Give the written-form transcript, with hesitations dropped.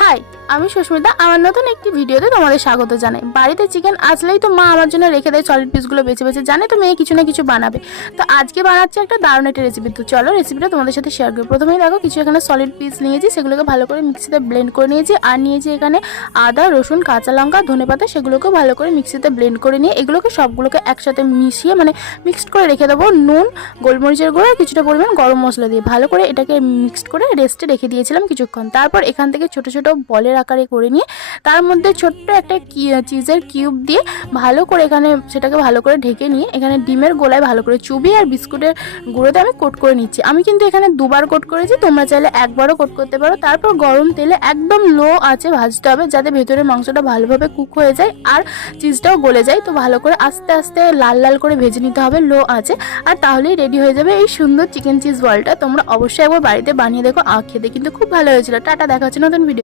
High, আমি সুস্মিতা। আমার নতুন একটি ভিডিওতে তোমাদের স্বাগত জানাই। বাড়িতে চিকেন আসলেই তো মা আমার জন্য রেখে দেয় সলিড পিসগুলো বেছে বেছে, জানে তো মেয়ে কিছু না কিছু বানাবে। তো আজকে বানাচ্ছি একটা দারুণ একটা রেসিপি। তো চলো রেসিপিটা তোমাদের সাথে শেয়ার করি। প্রথমেই দেখো কিছু এখানে সলিড পিস নিয়েছি, সেগুলোকে ভালো করে মিক্সিতে ব্লেন্ড করে নিয়েছি। আর নিয়েছি এখানে আদা, রসুন, কাঁচা লঙ্কা, ধনেপাতা, সেগুলোকে ভালো করে মিক্সিতে ব্লেন্ড করে নিয়ে এগুলোকে সবগুলোকে একসাথে মিশিয়ে মিক্সড করে রেখে দেবো। নুন, গোলমরিচের গুঁড়ো, কিছুটা পরিমাণ গরম মশলা দিয়ে ভালো করে এটাকে মিক্সড করে রেস্টে রেখে দিয়েছিলাম কিছুক্ষণ। তারপর এখান থেকে ছোট ছোট বলের আকারে করে নিয়ে তার মধ্যে ছোট্ট একটা চিজের কিউব দিয়ে ভালো করে এখানে সেটাকে ভালো করে ঢেকে নিয়ে এখানে ডিমের গোলায় ভালো করে চুবিয়ে আর বিস্কুটের গুঁড়োতে আমি কোট করে নিচ্ছি। আমি কিন্তু এখানে দুবার কোট করেছি, তোমরা চাইলে একবারও কোট করতে পারো। তারপর গরম তেলে একদম লো আঁচে ভাজতে হবে, যাতে ভেতরে মাংসটা ভালোভাবে কুক হয়ে যায় আর চিজটাও গলে যায়। তো ভালো করে আস্তে আস্তে লাল লাল করে ভেজে নিতে হবে লো আঁচে। আর তাহলেই রেডি হয়ে যাবে এই সুন্দর চিকেন চিজ বলটা। তোমরা অবশ্যই একবার বাড়িতে বানিয়ে দেখো, খেতে কিন্তু খুব ভালো হয়েছিল। টাটা, দেখা হচ্ছে নতুন ভিডিও।